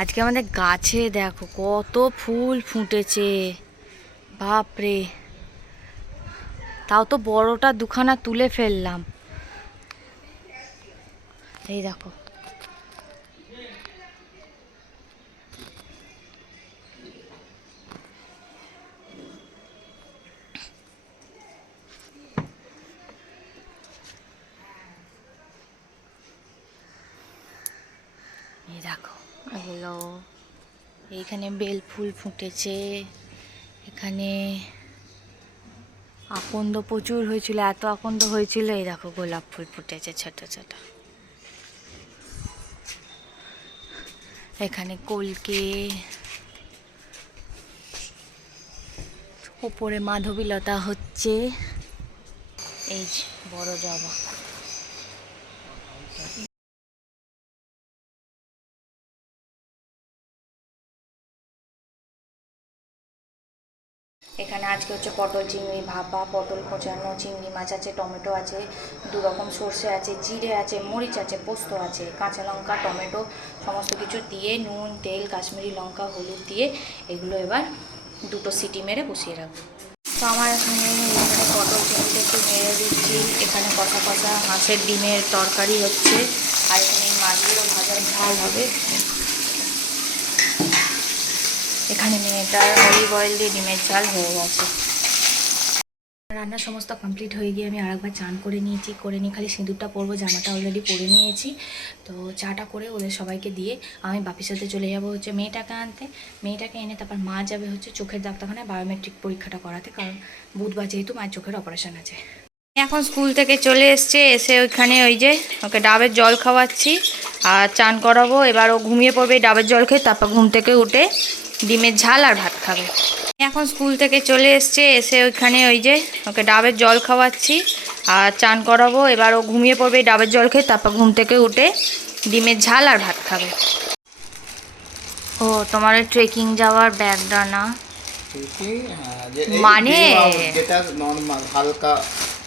আজকে আমাদের গাছে দেখো কত ফুল ফুটেছে, বাপরে। তাও তো বড়টা দুখানা তুলে ফেললাম। এই দেখো, এই দেখো এগুলো। এইখানে বেল ফুল ফুটেছে, এখানে আকন্দ প্রচুর হয়েছিল, এত আকন্দ হয়েছিল। এই দেখো গোলাপ ফুল ফুটেছে ছোট ছোট। এখানে কলকে, উপরে মাধবীলতা হচ্ছে। এই যে বড় জবা। এখানে আজকে হচ্ছে পটল চিংড়ি ভাপা, পটল কোচানো, চিংড়ি মাছ আছে, টমেটো আছে, 2 রকম সর্ষে আছে, জিরে আছে, মরিচ আছে, পোস্ত আছে, কাঁচা লঙ্কা, টমেটো সমস্ত কিছু দিয়ে নুন, তেল, কাশ্মীরি লঙ্কা, হলুদ দিয়ে এগুলো এবার 2টো সিটি মেরে বসিয়ে রাখবো। তো আমার এখানে পটল চিংড়িটা একটু মেরে দিচ্ছি। এখানে কষা কষা হাঁসের ডিমের তরকারি হচ্ছে, আর এখানে মাছগুলো ভাজার ঝাল হবে। এখানে মেয়েটার অলিভ অয়েল দিয়ে ডিমের ঝাল হয়ে গেছে। রান্না সমস্ত কমপ্লিট হয়ে গিয়ে আমি আরেকবার চান করে নিয়েছি, করে নিয়ে খালি সিঁদুরটা পরবো, জামাটা অলরেডি পরে নিয়েছি। তো চাটা করে ওদের সবাইকে দিয়ে আমি বাপির সাথে চলে যাব হচ্ছে মেয়েটাকে আনতে। মেয়েটাকে এনে তারপর মা যাবে হচ্ছে চোখের ডাক্তারখানায় বায়োমেট্রিক পরীক্ষাটা করাতে, কারণ বুধবার যেহেতু মায়ের চোখের অপারেশন আছে। এখন স্কুল থেকে চলে এসছে, এসে ওইখানে ওই যে ওকে ডাবের জল খাওয়াচ্ছি আর চান করাবো। এবার ও ঘুমিয়ে পড়বে ডাবের জল খেয়ে, তারপর ঘুম থেকে উঠে ডিমের ঝাল আর ভাত খাবে। এখন স্কুল থেকে চলে এসছে, এসে ওইখানে ওই যে ওকে ডাবের জল খাওয়াচ্ছি আর চান করাবো। এবার ও ঘুমিয়ে পড়বে ডাবের জল খেয়ে, তারপর ঘুম থেকে উঠে ডিমের ঝাল আর ভাত খাবে। ও তোমার ট্রেকিং যাওয়ার ব্যাগটা না, মানে যেটা নরমাল হালকা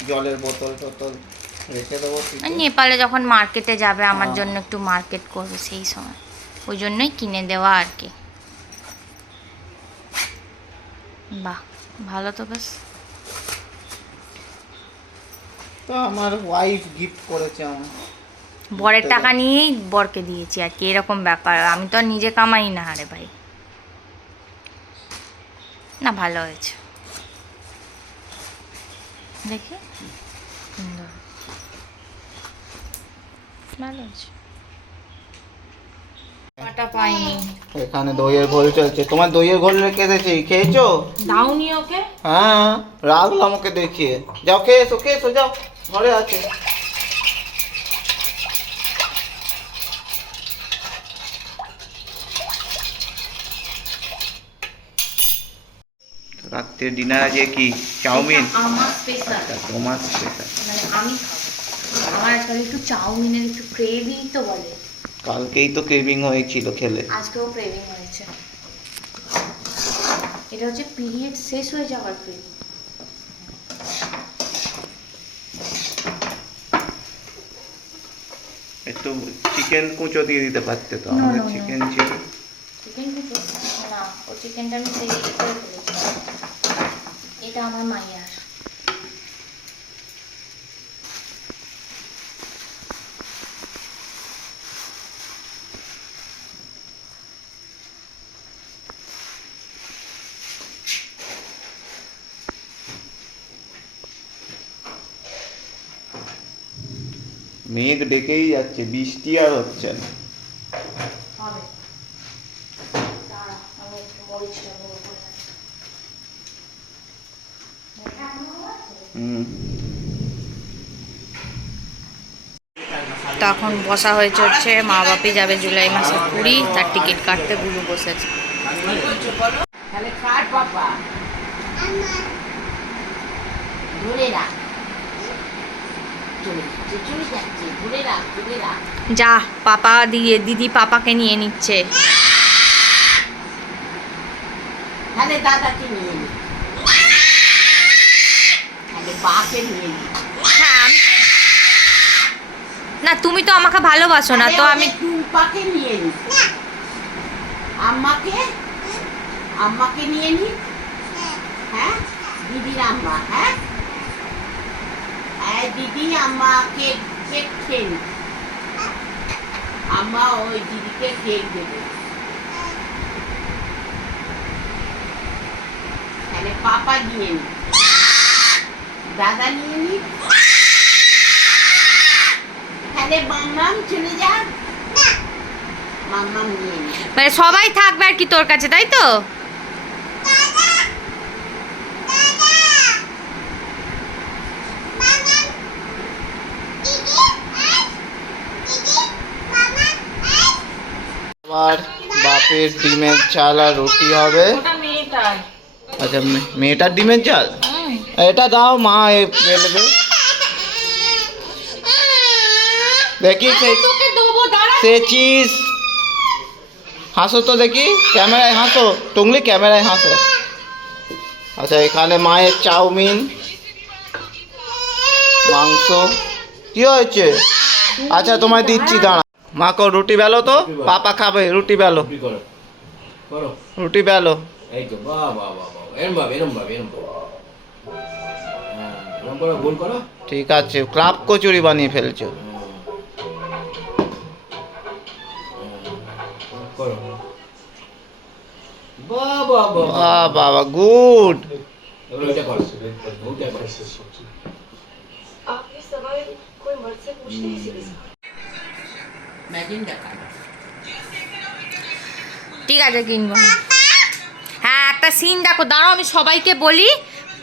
জলের বোতল টোতল রেখে দেবো। নেপালে যখন মার্কেটে যাবে আমার জন্য একটু মার্কেট করবে সেই সময়, ওই জন্যই কিনে দেওয়া আর কি। বাহ, ভালো তো। বেশ, তো আমার ওয়াইফ গিফট করেছে আমার, বরের টাকা নিয়েই বরকে দিয়েছি আর কি, এরকম ব্যাপার। আমি তো আর নিজে কামাই না, আরে ভাই। না, ভালো হয়েছে, দেখি সুন্দর, ভালো হয়েছে। পাটা পাইনি। এখানে দইয়ের ঘোল চলছে। তোমার দইয়ের ঘোল রেখে এসেছি, খেয়েছো? দাওনি ওকে? হ্যাঁ, রাখলাম ওকে দেখিয়ে। যাও খেয়ে এসো, খেয়ে এসো, যাও, ঘরে আছে। রাত্রে ডিনার আজকে কি? চাউমিন? আমার স্পেশাল। আচ্ছা, তোমার স্পেশাল। মানে আমি খাবো, আমার আজকাল একটু চাউমিনের একটু ক্রেভিং তো বলে। কালকেই তো ক্রেভিং হয়েছিল, খেলে। আজকেও ক্রেভিং হয়েছে। এটা হচ্ছে পিরিয়ড শেষ হয়ে যাওয়ার ক্রেভিং। একটু চিকেন কুচো দিয়ে দিতে পারতে তো, আমাদের চিকেন ছিল। চিকেন কুচো না, ও চিকেনটা আমি সেই করে ফেলেছি। এটা আমার মাইয়ার। মেঘ ডেকেই যাচ্ছে, বৃষ্টি আর হচ্ছে না। হবে, দাঁড়া আমি একটু মরিচটা গুঁড়ো করে রাখি। তখন বসা হয়েছে হচ্ছে মা বাপি যাবে জুলাই মাসে পুরী, তার টিকিট কাটতে গুলো বসেছে। যা, পাপা দিয়ে দিদি পাপাকে নিয়ে নিচ্ছে। দাদাকে নিয়ে নি, বাকে নিয়ে নি। হ্যাঁ, না তুমি তো আমাকে ভালোবাসো না, তো আমি টুম্পাকে নিয়ে নি। আম্মাকে আম্মাকে নিয়ে নি। হ্যাঁ দিদির আম্মা। হ্যাঁ হ্যাঁ দিদি আম্মাকে কেক খেয়ে নি। আম্মা ওই দিদিকে কেক দেবে। তাহলে পাপা নিয়ে নি, দাদা নিয়ে নি। তাহলে মাম্মাম চলে যা, মাম্মাম নিয়ে নি। মানে সবাই থাকবে আর কি তোর কাছে, তাই তো? আবার বাপের ডিমের চাল আর রুটি হবে। আচ্ছা মেয়েটার ডিমের চাল এটা দাও, মা বেলবে। দেখি সে চিজ হাসো তো দেখি, ক্যামেরায় হাসো, টুংলি ক্যামেরায় হাসো। আচ্ছা এখানে মায়ের চাউমিন, মাংস। কি হয়েছে? আচ্ছা তোমায় দিচ্ছি, দাঁড়া। মাকে রুটি বেলো তো, পাপা খাবে। রুটি বেলো, রুটি বেলো। এই তো বাহ বাহ বাহ বাহ, এরম ভাবে এরম ভাবে এরম ভাবে। হ্যাঁ এরম করে গোল করো। ঠিক আছে, ক্লাব কচুরি বানিয়ে ফেলছো। করো। বাহ বাহ বাহ বাহ বাবা, গুড। এবার ওইটা করো, ওইটা করো। ম্যাজিনটা কাটো। ঠিক আছে, কিনবো না। হ্যাঁ একটা সিন দেখো, দাঁড়াও আমি সবাইকে বলি।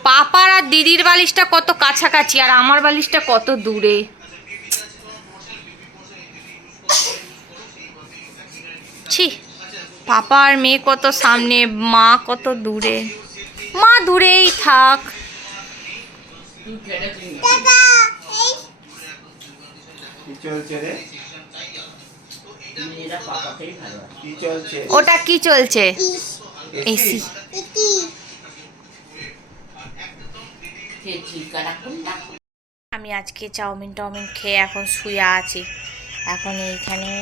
পাপার আর দিদির বালিশটা কত কাছাকাছি আর আমার বালিশটা কত দূরে। ছি, পাপা আর মেয়ে কত সামনে, মা কত দূরে। মা দূরেই থাক। কি চলছে রে? মেয়েরা পাপাকেই ভালোবাসে। কি চলছে? ওটা কি চলছে? এসি। সে চিকাটা কোনটা? আমি আজকে চাউমিন টাউমিন খেয়ে এখন শুয়ে আছি। এখন এইখানে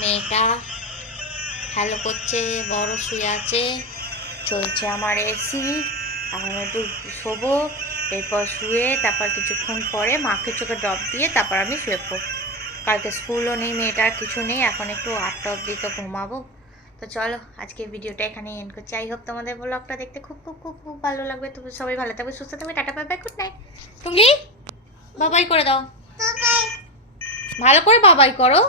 মেয়েটা হ্যালো করছে, বড় শুয়ে আছে, চলছে আমার এসি। এখন একটু শোবো, এরপর শুয়ে তারপর কিছুক্ষণ পরে মাকে চোখে ড্রপ দিয়ে তারপর আমি শুয়ে পড়ব। কালকে স্কুলও নেই, মেয়েটার কিছু নেই, এখন একটু 8টা অবধি তো ঘুমাবো। তো চলো আজকে ভিডিওটা এখানে এন্ড করছি। আই হোপ তোমাদের ব্লগটা দেখতে খুব খুব খুব খুব ভালো লাগবে। তো সবাই ভালো থাকবে, সুস্থ থাকবে। Tata, bye bye, good night. তুমি বাবাই করে দাও, ভালো করে বাবাই করো।